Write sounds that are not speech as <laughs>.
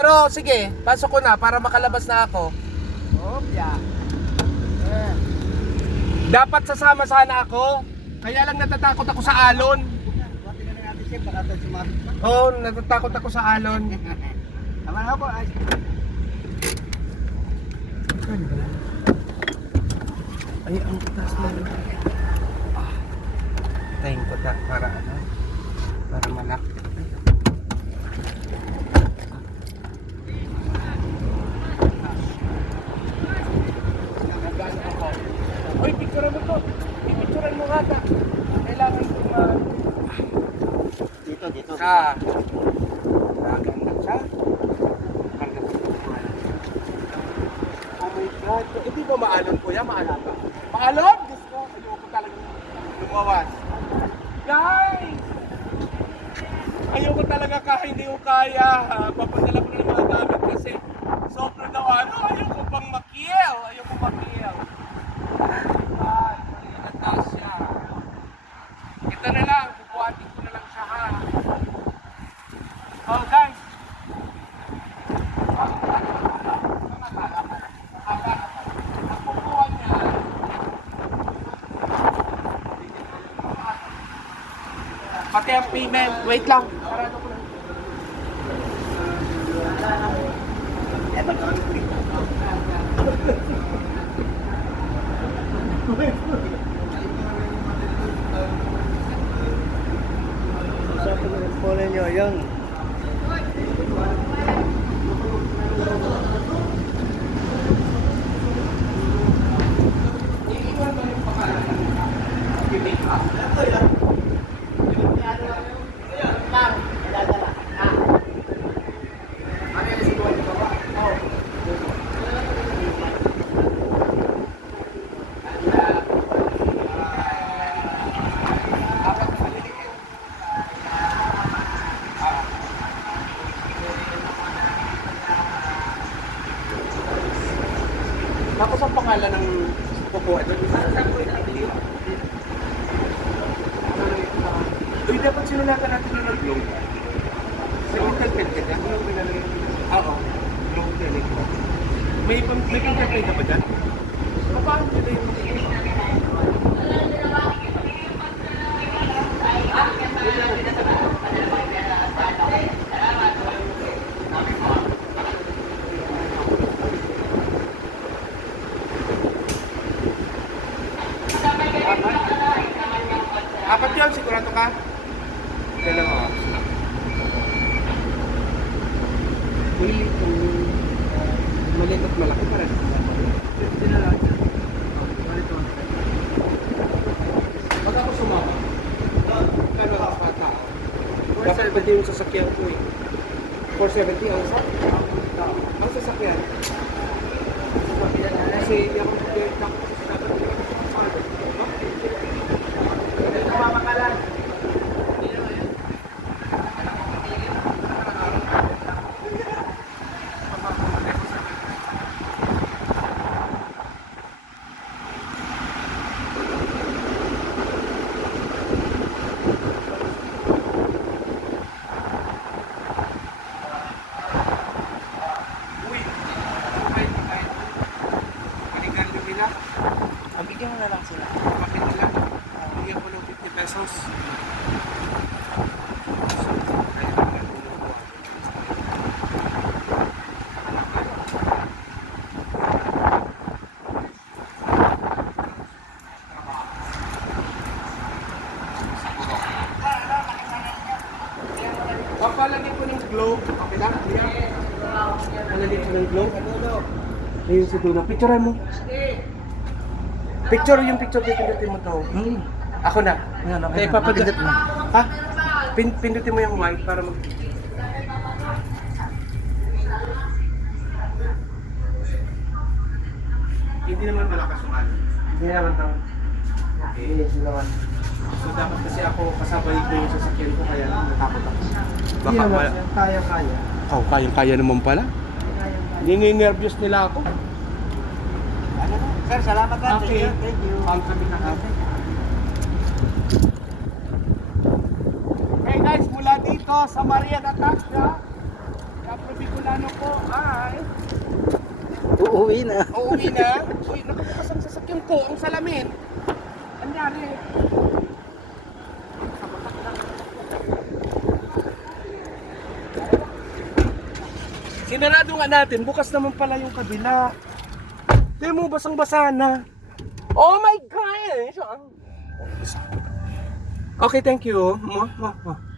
Pero sige, pasok ko na para makalabas na ako. Opya. Eh. Dapat sasama sana ako. Kaya lang natatakot ako sa alon. Oo, oh, natatakot ako sa alon. <laughs> Tama na po. Ay, Ay, ang taas na rin. Ah, tayin ko ta para ano? Para malak. Uy, picturean mo to. Pipicturean mo nga ta. Kailangan ko ma... Dito. Sa... Gaganda siya. Ganda siya. Oh my God. Hindi ba maalon po yan? Maalon ba? Maalon? Diyos ko, ayoko talagang lumawas. Guys! Ayoko talaga kahit hindi ko kaya. Papadala ko na ng mga gamit kasi sobrang daw ano. Ayoko pang makiel. Ayoko makiel. Ay, maliit na taas siya. Ito na lang. Bubuhatin ko na lang siya ha. Oh, guys. Pati ang payment. Wait lang. Pagpapala nyo, yun. Tapos ang pangalan ng kukuha. Ito, Uy, dapat sinulatan natin ng globe. Sa interpret ka dyan. Ano pinalagay? Oo. Globe clinic. May, may pinterpret ka ba dyan? Paano nila yung Apat yun, sigurado ka? Dalawa. Maliit ang maliit at malaki pa rin. Pag ako sumama, kano ka pa tao? Dapat din yung sasakyan ko eh? 470 ang isa? Ang sasakyan? Kasi hindi ako mag-take Uy, kahit kahit panigan nyo nila, Abigyan mo na lang sila. bakit nila? Bigyan ko ng 50 pesos. Papalagyan ko ng globe. Okay lang? Ko ng globe. Ayun si Duna. Picturean mo. Picture yung picture pindutin mo to. Hmm. Ako na. Yan, okay Kaya na. papag- Pindot mo. Ha? Pin pindutin mo yung white para mag... Hindi naman malakas yung ano. Hindi naman tao. Okay. Hindi naman. So dapat kasi ako kasabay ko yung sasakyan ko kaya natakot ako. Hindi naman. Kaya-kaya. Oh, kayang-kaya naman pala. Nini-nervous nila ako. Ano na? Sir, salamat na. Okay. Thank you. Kami na Okay guys, mula dito sa Maria Natasha, tapos Bicolano po ay Uuwi na. uuwi na. Uy, nakabukas ang sasakyan ko, ang salamin. Anyari. Sinarado nga natin, bukas naman pala yung kabila. Di mo, basang-basa na. Oh my gosh! Okay, thank you. Mwah, mwah, mwah.